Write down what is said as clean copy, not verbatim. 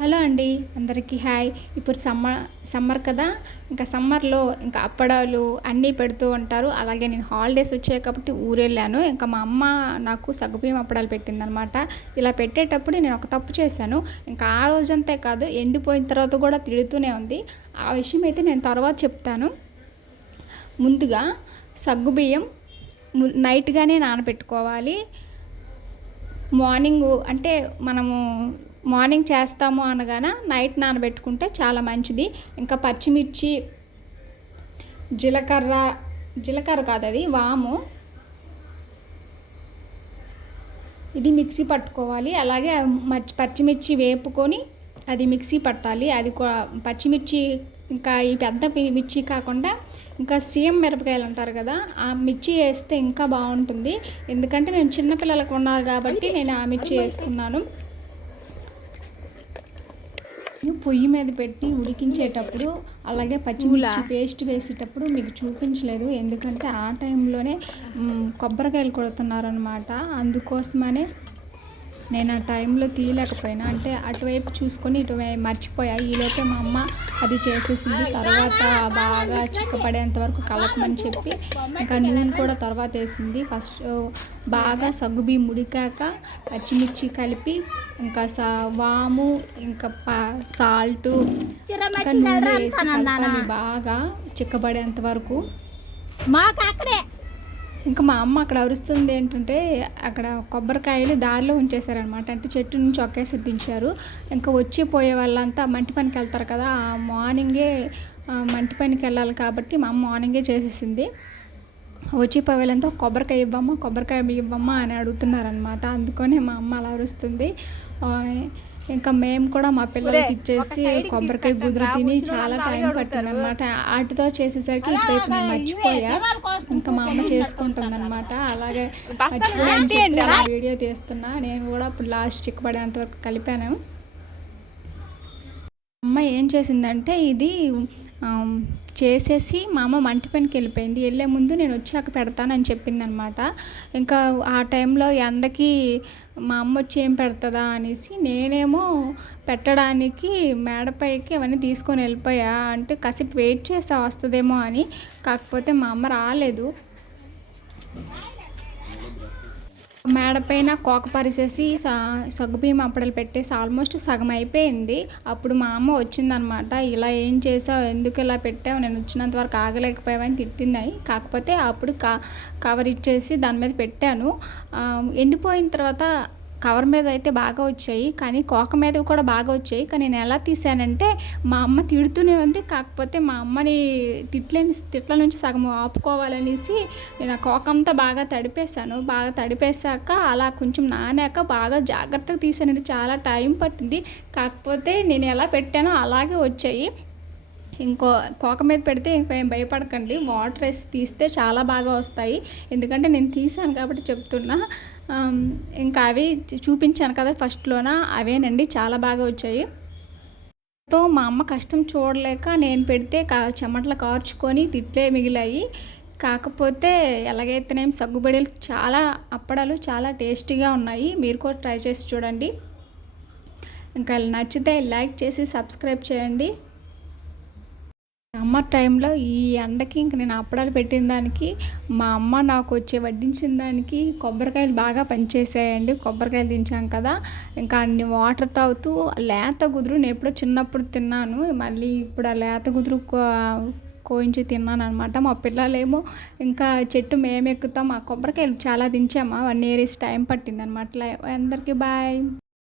Hello అండి, అందరికీ hi. ఇప్పుడు సమ్మర్ కదా, ఇంకా సమ్మర్లో ఇంకా అప్పడాలు అన్నీ పెడుతూ ఉంటారు. అలాగే నేను హాలిడేస్ వచ్చాయి కాబట్టి ఊరెళ్ళాను. ఇంకా మా అమ్మ నాకు సగ్గుబియ్యం అప్పడాలు పెట్టిందనమాట. ఇలా పెట్టేటప్పుడు నేను ఒక తప్పు చేశాను. ఇంకా ఆ రోజంతే కాదు, ఎండిపోయిన తర్వాత కూడా తిడుతూనే ఉంది. ఆ విషయం అయితే నేను తర్వాత చెప్తాను. ముందుగా సగ్గుబియ్యం నైట్గానే నానబెట్టుకోవాలి. మార్నింగ్ అంటే మనము మార్నింగ్ చేస్తాము అనగానే నైట్ నానబెట్టుకుంటే చాలా మంచిది. ఇంకా పచ్చిమిర్చి, జీలకర్ర కాదు, అది వాము, ఇది మిక్సీ పట్టుకోవాలి. అలాగే పచ్చిమిర్చి వేపుకొని అది మిక్సీ పట్టాలి. అది పచ్చిమిర్చి, ఇంకా ఈ పెద్ద మిర్చి కాకుండా ఇంకా సీఎం మిరపకాయలు అంటారు కదా, ఆ మిర్చి వేస్తే ఇంకా బాగుంటుంది. ఎందుకంటే నేను చిన్నపిల్లలకు ఉన్నారు కాబట్టి నేను ఆ మిర్చి వేసుకున్నాను. పొయ్యి మీద పెట్టి ఉడికించేటప్పుడు అలాగే పచ్చిమిర్చి పేస్ట్ వేసేటప్పుడు మీకు చూపించలేదు, ఎందుకంటే ఆ టైంలోనే కొబ్బరికాయలు కొడుతున్నారు అనమాట. అందుకోసమనే నేను ఆ టైంలో తీయలేకపోయినా, అంటే అటువైపు చూసుకొని ఇటువైపు మర్చిపోయా. ఈలోపే మా అమ్మ అది చేసేసింది. తర్వాత బాగా చిక్కపడేంత వరకు కలపమని చెప్పి ఇంకా నూనె కూడా తర్వాత వేసింది. ఫస్ట్ బాగా సగ్గుబియ్యం ఉడికాక పచ్చిమిర్చి కలిపి ఇంకా వాము, ఇంకా సాల్టు, ఇంకా నూనె వేసి కలపాలి బాగా చిక్కబడేంత వరకు. ఇంకా మా అమ్మ అక్కడ అరుస్తుంది ఏంటంటే, అక్కడ కొబ్బరికాయలు దారిలో ఉంచేశారనమాట. అంటే చెట్టు నుంచి ఒకేసారి దించారు. ఇంకా వచ్చి పోయే వాళ్ళంతా మంటి పనికి వెళ్తారు కదా, ఆ మార్నింగే మంటి పనికి వెళ్ళాలి కాబట్టి మా అమ్మ మార్నింగే చేసేసింది. వచ్చి పోయేలంతా కొబ్బరికాయ ఇవ్వమ్మా అని అడుగుతున్నారనమాట. అందుకనే మా అమ్మ అలా అరుస్తుంది. ఇంకా మేము కూడా మా పిల్లలకి ఇచ్చేసి కొబ్బరికాయ గుదురు తిని చాలా టైం పట్టింది అనమాట. వాటితో చేసేసరికి ఇటువైపు నేను మర్చిపోయా. ఇంకా మా అమ్మ చేసుకుంటుంది అనమాట. అలాగే మర్చిపోయా వీడియో తీస్తున్నా. నేను కూడా ఇప్పుడు లాస్ట్ చిక్కబడేంత వరకు కలిపాను. అమ్మ ఏం చేసిందంటే ఇది చేసేసి మా అమ్మ మంటి పనికి వెళ్ళిపోయింది. వెళ్ళే ముందు నేను వచ్చాక పెడతానని చెప్పింది అనమాట. ఇంకా ఆ టైంలో ఎండకి మా అమ్మ వచ్చి ఏం పెడుతుందా అనేసి నేనేమో పెట్టడానికి మేడపైకి అవన్నీ తీసుకొని వెళ్ళిపోయా. అంటే కాసేపు వెయిట్ చేస్తే వస్తుందేమో అని. కాకపోతే మా అమ్మ రాలేదు. మేడపైన కోక పరిసేసి సగ్గుబియ్యం అప్పడాలు పెట్టేసి ఆల్మోస్ట్ సగం అయిపోయింది. అప్పుడు మా అమ్మ వచ్చిందనమాట. ఇలా ఏం చేసావు, ఎందుకు ఇలా పెట్టావు, నేను వచ్చినంత వరకు ఆగలేకపోయావని తిట్టింది. కాకపోతే అప్పుడు కవర్ ఇచ్చేసి దాని మీద పెట్టాను. ఎండిపోయిన తర్వాత కవర్ మీద అయితే బాగా వచ్చాయి, కానీ కోక మీద కూడా బాగా వచ్చాయి. కానీ నేను ఎలా తీసానంటే మా అమ్మ తిడుతూనే ఉంది. కాకపోతే మా అమ్మని తిట్ల నుంచి సగం ఆపుకోవాలనేసి నేను ఆ కోక అంతా బాగా తడిపేశాను. బాగా తడిపేశాక అలా కొంచెం నానాక బాగా జాగ్రత్తగా తీసానండి. చాలా టైం పట్టింది. కాకపోతే నేను ఎలా పెట్టానో అలాగే వచ్చాయి. కోక మీద పెడితే ఇంకేం భయపడకండి, వాటర్ వేసి తీస్తే చాలా బాగా వస్తాయి. ఎందుకంటే నేను తీసాను కాబట్టి చెప్తున్నా. ఇంకా అవి చూపించాను కదా ఫస్ట్లోన, అవేనండి చాలా బాగా వచ్చాయి. తో మా అమ్మ కష్టం చూడలేక నేను పెడితే చెమటలు కార్చుకొని తిట్లే మిగిలాయి. కాకపోతే ఎలాగైతేనేం సగ్గుబియ్యాలు అప్పడాలు చాలా టేస్టీగా ఉన్నాయి. మీరు కూడా ట్రై చేసి చూడండి. ఇంకా నచ్చితే లైక్ చేసి సబ్స్క్రైబ్ చేయండి. సమ్మర్ టైంలో ఈ ఎండకి ఇంక నేను అప్పడాలు పెట్టిన దానికి మా అమ్మ నాకు వడ్డించిన దానికి కొబ్బరికాయలు బాగా పనిచేసాయండి. కొబ్బరికాయలు దించాం కదా, ఇంకా అన్ని వాటర్ తాగుతూ లేత గుదురు నేను ఎప్పుడో చిన్నప్పుడు తిన్నాను. మళ్ళీ ఇప్పుడు ఆ లేత గుదురు కోయించి తిన్నాను అనమాట. మా పిల్లలేమో ఇంకా చెట్టు మేము ఎక్కుతాం, ఆ కొబ్బరికాయలు చాలా దించామా 1 year టైం పట్టింది అనమాట. అందరికీ బాయ్.